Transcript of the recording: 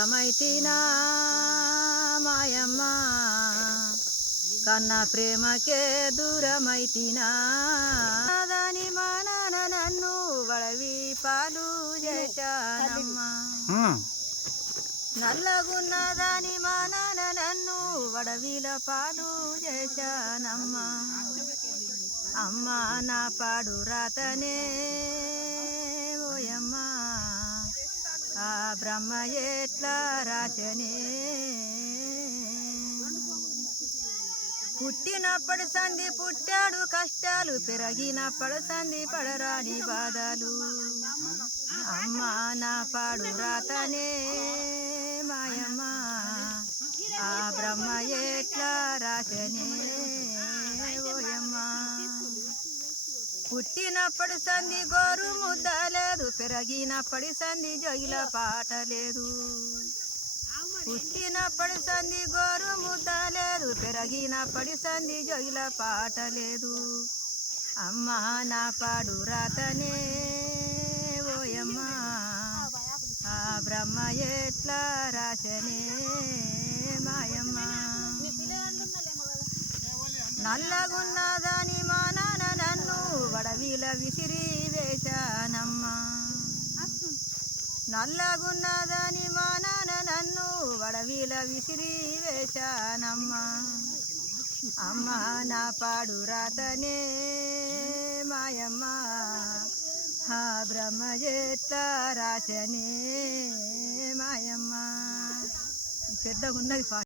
దూరమైతినా మాయమ్మ కన్న ప్రేమకే దూరమైతినా దాని మా నాన్న నన్ను వడవి పాలు చేశానమ్మా నల్లగున్నదాని మా నాన్న నన్ను వడవిల పాలు చేశానమ్మా అమ్మా నా పాడు రాతనే ఓయమ్మా ఆ బ్రహ్మ ఎట్లా రాసనే పుట్టినప్పటి సంధి పుట్టాడు కష్టాలు పెరిగినప్పటి సంధి పడరాని బాధలు అమ్మా నా పాడు రాతనే మాయమ్మ ఆ బ్రహ్మ ఎట్లా రాసనే ఓయమ్మా పుట్టినప్పటి సంధి గోరు ముద్ద లేదు పెరిగినప్పటి సంధి జొయిల పాట లేదు పుట్టినప్పటి సంధి గోరు ముద్ద లేదు పెరిగినప్పటి సంధి జొయిల పాట లేదు అమ్మా నా పాడు రాతనే ఓయమ్మా ఆ బ్రహ్మ ఎట్లా రాసనే మాయమ్మ నల్లగున్నదాని మా నాన్న నన్ను వడవిల విసిరి వేశానమ్మా నల్లగున్నదాని మా నాన్న నన్ను వడవిల విసిరి వేశానమ్మా అమ్మా నా పాడు రాతనే మాయమ్మ ఆ బ్రహ్మ ఎట్లా రాసనే మాయమ్మ పెద్దగున్నది